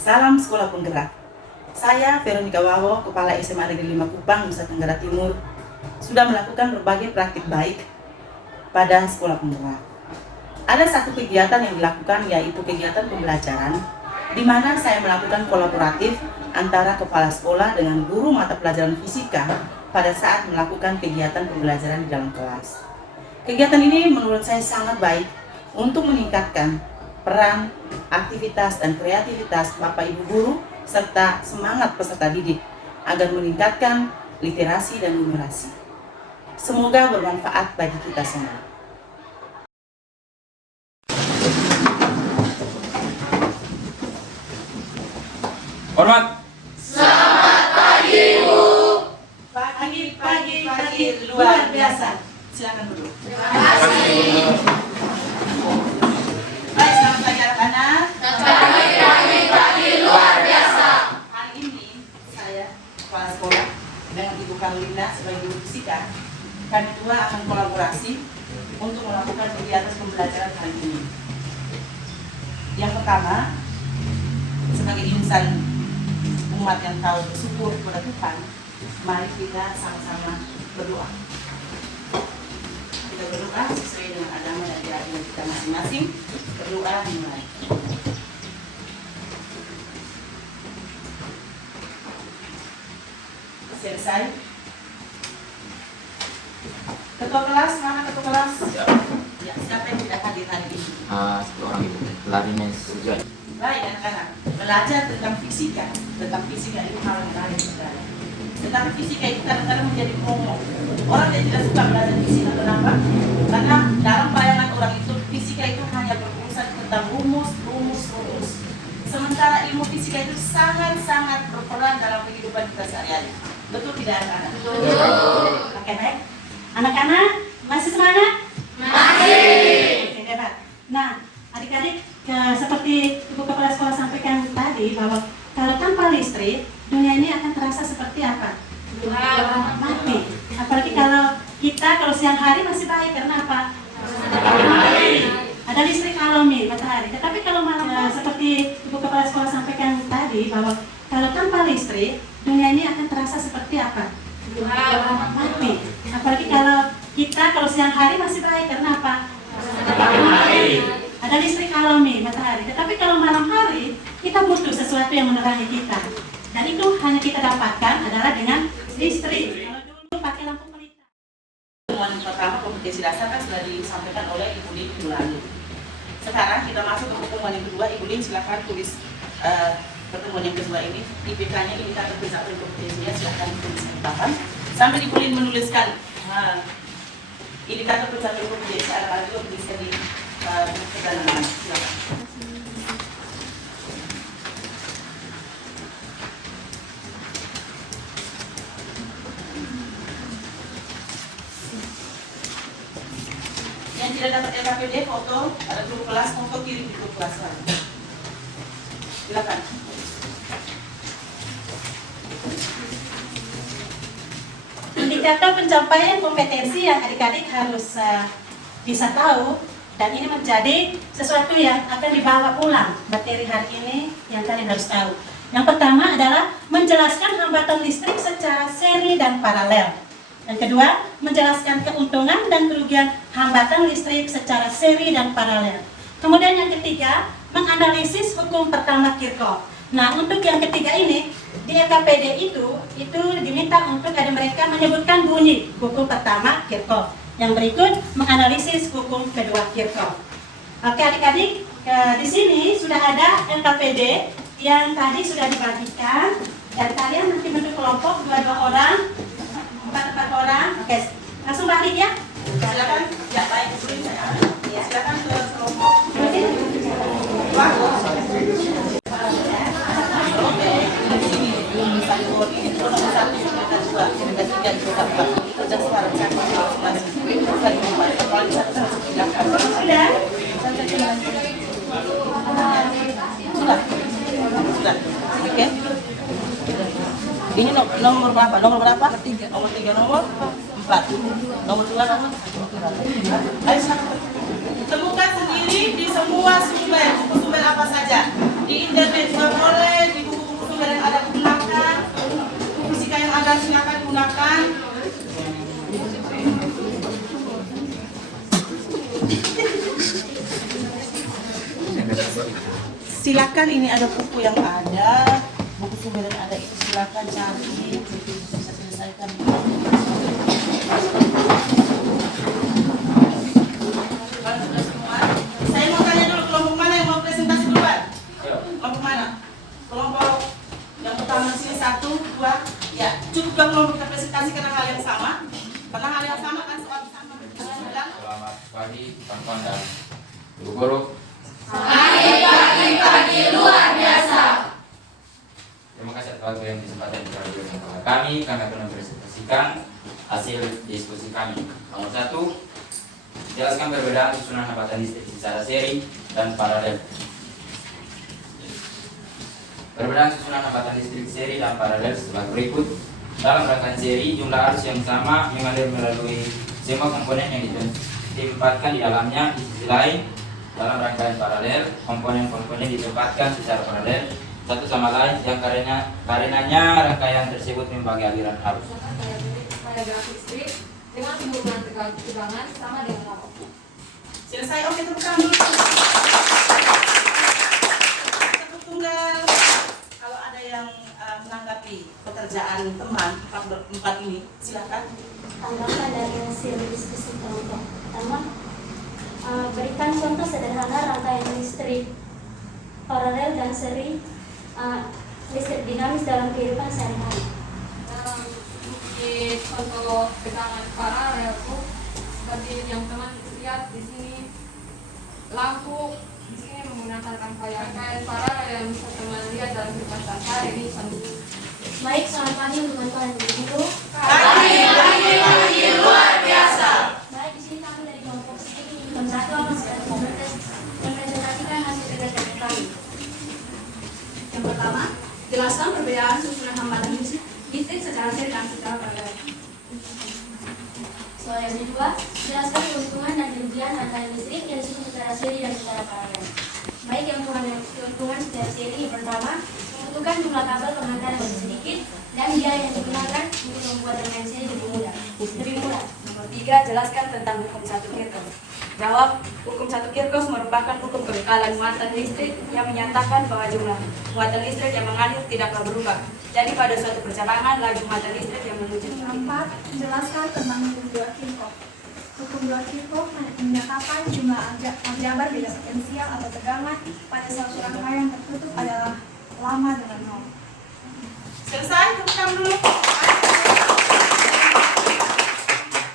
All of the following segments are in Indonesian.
Salam Sekolah Penggerak. Saya Veronica Wawo, Kepala SMA Negeri 5 Kupang, Nusa Tenggara Timur, sudah melakukan berbagai praktik baik pada Sekolah Penggerak. Ada satu kegiatan yang dilakukan, yaitu kegiatan pembelajaran, di mana saya melakukan kolaboratif antara kepala sekolah dengan guru mata pelajaran fisika pada saat melakukan kegiatan pembelajaran di dalam kelas. Kegiatan ini menurut saya sangat baik untuk meningkatkan peran, aktivitas, dan kreativitas Bapak Ibu guru serta semangat peserta didik agar meningkatkan literasi dan numerasi. Semoga bermanfaat bagi kita semua. Hormat. Selamat pagi, Bu. Pagi luar biasa. Silakan duduk. Terima kasih. Baik, selamat pagi anak-anak. Pagi luar biasa. Hari ini saya, kepala sekolah, dengan Ibu Karolina sebagai guru fisika, kami dua akan kolaborasi untuk melakukan kegiatan pembelajaran hari ini. Yang pertama, sebagai insan umat yang tahu bersyukur kepada Tuhan, mari kita sama-sama berdoa. Kita berdoa sesuai dengan agama dan keyakinan kita masing-masing. Berdoa dimulai. Selesai. Ketua kelas, mana ketua kelas? Ya, siapa yang tidak hadir hari ini? 10 orang ibu. Larines Joy. Baik anak-anak, belajar tentang fisika itu hal yang lain sekali. Tentang fisika itu kadang-kadang menjadi momok. Orang yang tidak suka belajar fisika, kenapa? Karena dalam bayangan orang itu fisika itu hanya berurusan tentang rumus. Sementara ilmu fisika itu sangat-sangat berperan dalam kehidupan kita sehari-hari. Betul tidak anak-anak? Betul. Oke, baik. Anak-anak masih semangat? Masih. Oke, hebat. Nah, adik-adik, seperti Ibu Kepala Sekolah sampaikan tadi bahwa kalau tanpa listrik, dunia ini akan terasa seperti apa? Mati. Apalagi kalau siang hari masih baik, karena apa? Ada listrik alami, matahari. Tetapi kalau malam, seperti Ibu Kepala Sekolah sampaikan tadi bahwa kalau tanpa listrik, dunia ini akan terasa seperti apa? Mati. Apalagi kalau siang hari masih baik, karena apa? Ada listrik alami, matahari. Tetapi kalau malam hari, kita butuh sesuatu yang menerangi kita. Dan itu hanya kita dapatkan adalah dengan listrik. Kalau dulu pakai lampu pelita. Pertemuan pertama kompetensi dasar kan sudah disampaikan oleh Ibu Lin minggu lalu. Sekarang kita masuk ke pertemuan yang kedua. Ibu Lin silakan tulis pertemuan yang kedua ini. IPK-nya ini kata pencapaian kompetensinya silakan tulis di papan. Sampai Ibu Lin menuliskan indikator pencapaian kompetensi anak-anak juga tuliskan di kedatangan. Silakan. Yang tidak dapat LKPD foto, ada grup kelas, foto kirim di grup kelas lain. Silakan. Indikator pencapaian kompetensi yang adik-adik harus bisa tahu, dan ini menjadi sesuatu yang akan dibawa pulang materi hari ini yang kalian harus tahu. Yang pertama adalah menjelaskan hambatan listrik secara seri dan paralel. Yang kedua, menjelaskan keuntungan dan kerugian hambatan listrik secara seri dan paralel. Kemudian yang ketiga, menganalisis hukum pertama Kirchhoff. Nah, untuk yang ketiga ini, di LKPD itu diminta untuk ada mereka menyebutkan bunyi hukum pertama Kirchhoff. Yang berikut, menganalisis hukum kedua Kirchhoff. Oke adik-adik, di sini sudah ada LKPD yang tadi sudah dibagikan, dan kalian nanti bentuk kelompok 2-2 orang, 4 orang. Oke, langsung balik ya. Silakan. Ya baik, Ibu Lin saya. Silakan ke kelompok. Sudah. Oke. Ini nomor berapa? Nomor berapa? Nomor 3, nomor 4. Nomor 2, nomor 4. Ayo silakan. Temukan sendiri di semua sumber. Sumber apa saja? Di internet juga boleh, Silakan, ini ada buku yang ada, buku sumber yang ada itu silakan cari, bisa selesaikan. Kalau sudah semua, saya mau tanya dulu kelompok mana yang mau presentasi duluan? Kelompok mana? Kelompok yang pertama sini 1, 2, ya cukup dua kelompok kita presentasi karena hal yang sama. Karena hal yang sama kan soal sama. Selamat pagi kawan-kawan dan ibu guru. Pagi luar biasa. Terima kasih atas waktu yang disempatkan kepada kami akan mempresentasikan hasil diskusi kami. Nomor 1, jelaskan perbedaan susunan hambatan listrik secara seri dan paralel. Perbedaan susunan hambatan listrik seri dan paralel sebagai berikut. Dalam rangkaian seri, jumlah arus yang sama mengalir melalui semua komponen yang ditempatkan di dalamnya. Di sisi lain, dalam rangkaian paralel, komponen-komponen ditempatkan secara paralel satu sama lain yang karenanya rangkaian tersebut membagi aliran arus. Pada grafik listrik dengan hubungan tegangan sama dengan lama. Selesai, oke tepuk tangan dulu. Tepuk tunggal. Kalau ada yang menanggapi pekerjaan teman empat ini, silakan. Tanggapan dari hasil diskusi kelompok pertama, berikan contoh sederhana rangkaian listrik paralel dan seri listrik dinamis dalam kehidupan sehari-hari. Dalam bukti contoh tegangan paralel itu seperti yang teman lihat di sini, lampu di sini menggunakan rangkaian paralel yang bisa teman lihat dalam kehidupan sehari-hari ini contoh. Baik, selamat pagi teman-teman guru. Pagi luar biasa. Baik, di sini kami dari kelompok studi satu masih komunitas mempresentasikan hasil kegiatan kami. Yang pertama, jelaskan perbedaan susunan hambatan listrik secara seri dan secara paralel. Soal yang kedua, jelaskan keuntungan dan kerugian rangkaian listrik yang disusun secara seri dan secara paralel. Baik, yang keuntungan secara seri yang pertama, membutuhkan jumlah kabel penghantar yang lebih sedikit dan biaya yang digunakan untuk membuat rangkaian seri lebih murah. Nomor 3, jelaskan tentang hukum 1 Kirchhoff. Jawab, hukum 1 Kirchhoff merupakan hukum kebekalan muatan listrik yang menyatakan bahwa jumlah muatan listrik yang mengalir tidaklah berubah. Jadi pada suatu perjalanan, laju muatan listrik yang menuju titik. 4. Jelaskan tentang hukum 2 Kirchhoff. Hukum 2 Kirchhoff menyatakan jumlah aljabar beda potensial atau tegangan pada suatu rangkaian tertutup adalah lama dengan nol. Selesai, tepuk tangan dulu.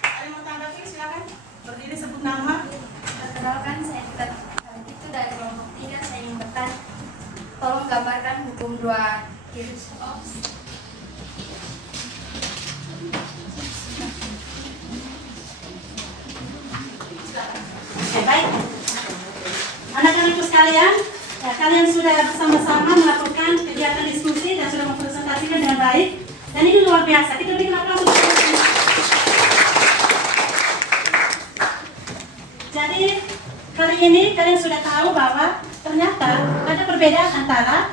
Ada yang mau tanggapi, silakan. Berdiri, sebut nama. Perkenalkan, saya Tika. Itu dari kelompok 3, saya ingin bertanya. Tolong gambarkan hukum 2 Kirchhoff. Oke, baik. Anak-anakku sekalian, ya, kalian sudah bersama-sama melakukan kegiatan diskusi dan sudah mempresentasikan dengan baik. Dan ini luar biasa. Kita berikan aplaus. Jadi kali ini kalian sudah tahu bahwa ternyata ada perbedaan antara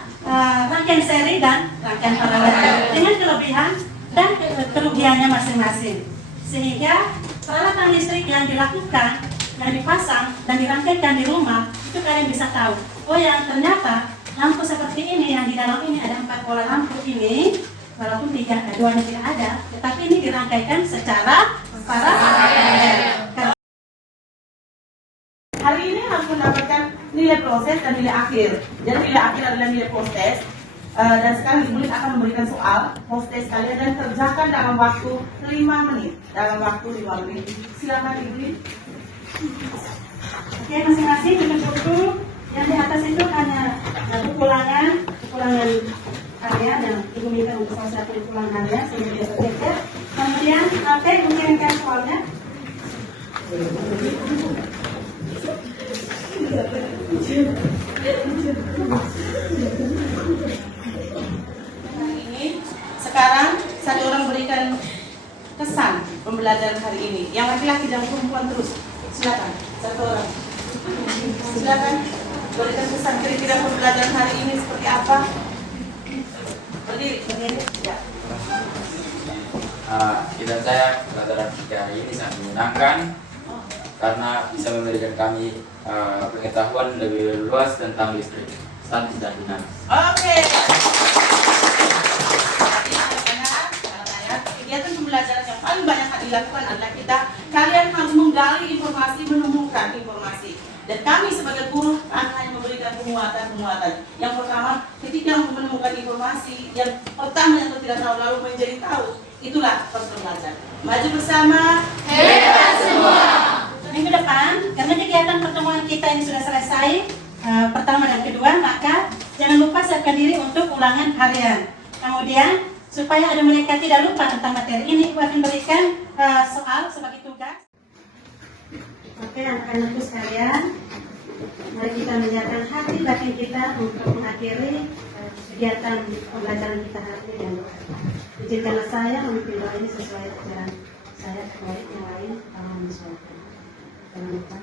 rangkaian seri dan rangkaian paralel dengan kelebihan dan kerugiannya masing-masing. Sehingga peralatan listrik yang dilakukan, yang dipasang dan dirangkaikan di rumah, itu kalian bisa tahu. Oh ya, ternyata lampu seperti ini yang di dalam ini ada 4 bola lampu ini, walaupun 2-nya tidak ada, tetapi ini dirangkaikan secara paralel. Hari ini harus mendapatkan nilai proses dan nilai akhir. Jadi nilai akhir adalah nilai proses. Dan sekarang Ibu Lin akan memberikan soal proses kalian dan kerjakan dalam waktu 5 menit. Dalam waktu 5 menit. Silakan Ibu Lin. Oke, masing-masing dengan buku yang di atas itu hanya pukulangan karya dan Ibu minta untuk salah satu pukulan karya sehingga dia tercecer. Kemudian Ate mengirimkan soalnya. Ini sekarang satu orang berikan kesan pembelajaran hari ini. Yang laki-laki dan perempuan terus. Silakan, satu orang. Silakan berikan kesan kira-kira pembelajaran hari ini seperti apa. Berdiri. Ya. Kita saya pelajaran kita hari ini sangat menyenangkan karena bisa memberikan kami pengetahuan lebih luas tentang listrik, statis dan dinamis. Oke. Jadi anak-anak, kegiatan pembelajaran yang paling banyak dilakukan adalah kalian harus menggali informasi, menemukan informasi. Dan kami sebagai guru hanya memberikan penguatan. Yang pertama, ketika menemukan informasi yang pertama yang tidak tahu lalu menjadi tahu, itulah proses belajar. Maju bersama. Hebat semua. Minggu depan, karena kegiatan pertemuan kita ini sudah selesai, pertama dan kedua, maka jangan lupa siapkan diri untuk ulangan harian. Kemudian, supaya ada mereka tidak lupa tentang materi ini, Ibu akan berikan soal sebagai tugas. Oke, anak-anakku sekalian, mari kita menyiapkan hati batin kita untuk mengakhiri kegiatan pembelajaran kita hari ini. Izinkanlah saya memimpin doa ini sesuai ajaran saya, baik yang lain tolong menyesuaikan. Jangan lupa.